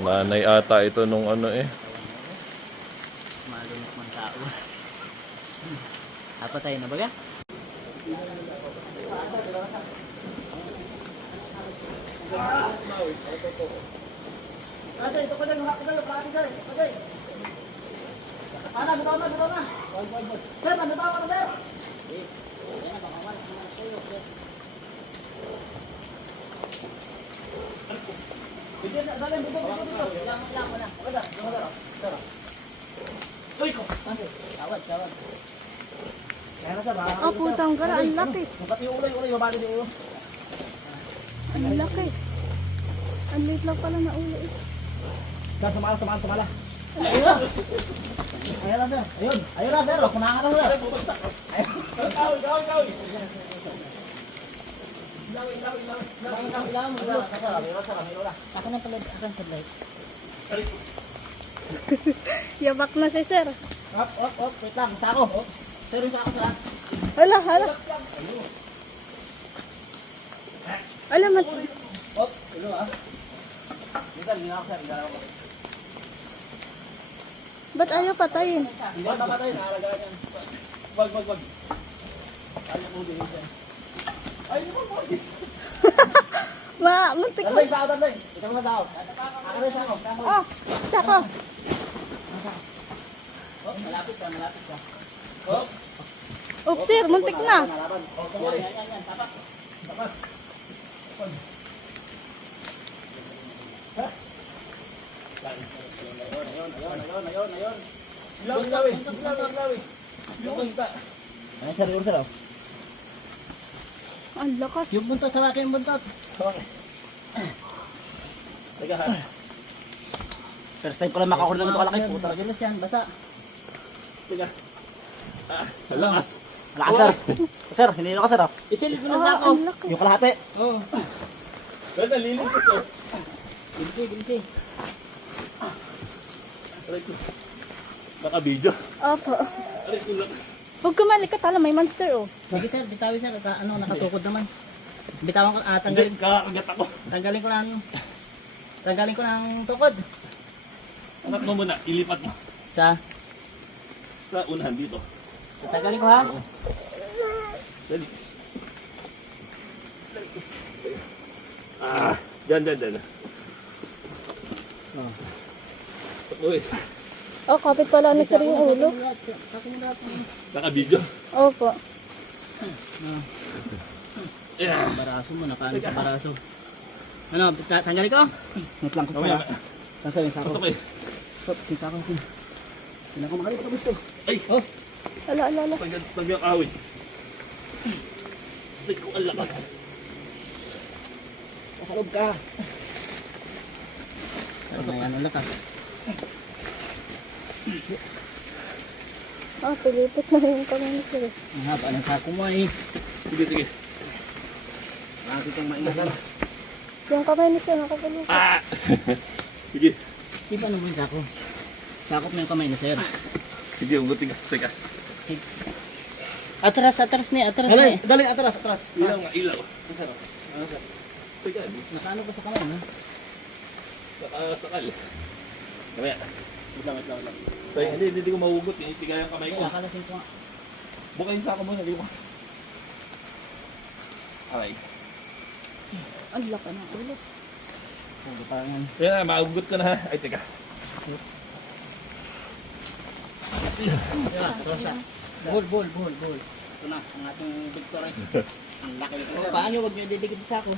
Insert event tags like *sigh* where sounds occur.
Nanay ata ito nung ano eh. Malunok man tao. Apa tayo na baga? Ate, ito ko dyan, hukak ko dyan, hukak dyan. Ana, bitaw na, bitaw na. Sir, bitaw na, sir. Bigyan na, dali, bigyan, bigyan, bigyan. Lang, lang, lang. Okay na, okay na, okay na. Uy, ko. Ate, tawad, tawad. Kaya na, sir, ha? Oh, putang gara, ang laki. Ang laki. Ang liit lang pala na ulo eh. Sir, sumala, sumala, sumala. Ayun. Ayun na, sir. Ayun. Ayun na, sir. Kumakan na, sir. Na pala, akin sa light. *laughs* Yabak na si sir. Up, up, up. Wait lang. Sako. Sir, yung sako, sir. Hala, hala. Alam mo, Up. Ilo, ah. Minsan, hindi ako, sir. Na ako. ba't ayaw patayin? Hindi na mamatay. Nakalagaan yan. Wag, wag, wag. Ayaw mo din yan. Ay, mo, boy. Ma, muntik mo. Danday, sako, danday. Ikaw na. Akin na yung sako. Sako. Oh, sako. Oh, malapit ka, malapit ka. Oops, sir, muntik na. Nalaban. Oh, yan, yan, yan. Tapak. Tapak. Ayun, ayun, ayun, ayun, ayun. Ilaw, ilaw eh. Ilaw, ilaw eh. Ilaw, ilaw. Ay, sir, yun, sir. Ang lakas. Yung buntot, hawakin yung buntot. Teka, ha. First time ko lang makahuli ng ito kalaki. Puta lagi. Bilis yan, basa. Teka. Salamat. Wala ka, sir. *laughs* Sir, hinilo ka, sir. oh. Isilip mo na Oh, sa ako. Yung kalahati. Oo. Pero nalilim ko to. Bilisi, bilisi. Aray ko. Naka-video. Opo. Aray ko lang. Huwag kumalik ka tala, may monster oh. Sige sir, bitawin sir. Ka, ano, nakatukod naman. Bitawan ko, ah, tanggalin, Hindi, kakagat ako. tanggalin ko ng, tanggalin ko ng tukod. Anak mo muna, ilipat mo. Sa, Sa unahan dito. tanggalin ko ha. Dali. Ah, dyan, dyan, dyan. Oh. Uy, Oh, kapit pala ni sir yung ulo. naka-video. Opo. Baraso mo, nakaano sa baraso. Ano, ta- tanggalin ko? Nut lang ko pala. Nasa yung sako. Stop, yung sako. Hindi ko makalipat ang gusto. Ay, Oh, Ala, ala, ala. pag, pag yung awit. Ay, ko ang lakas. Nasa loob ka. ano na yan, ang lakas. Oh, pilipit na yung kamay ni sir. eh. Ang haba ng sako mo eh. Sige, sige. Bakit itong maingat sir? Yung kamay ni sir, nakapilipit. Ah! *laughs* sige. Di ba naman yung sako? Sakop na yung kamay ni sir. Sige, ugutin ka. Teka. Atras, atras ni, atras Dali, ni. dali, atras, atras. Ilaw nga, ilaw. Ano, Teka, Nakaano pa sa kamay, no? nakasakal. Kamaya. Wait lang, wait lang, wait lang. Tay, hindi, hindi ko mahugot. Initigay ang kamay Ay, ko. nakalasin ko nga. Buka yung sako mo, hindi mo. Aray. Ang laki ng ulo. Oh, butangan. Kaya na, mahugot ko na ha. Ay, teka. Bol, bol, bol, bol. Ito na, ang ating victory. *laughs* Ang laki. Paano wag niyo didikit sa ako?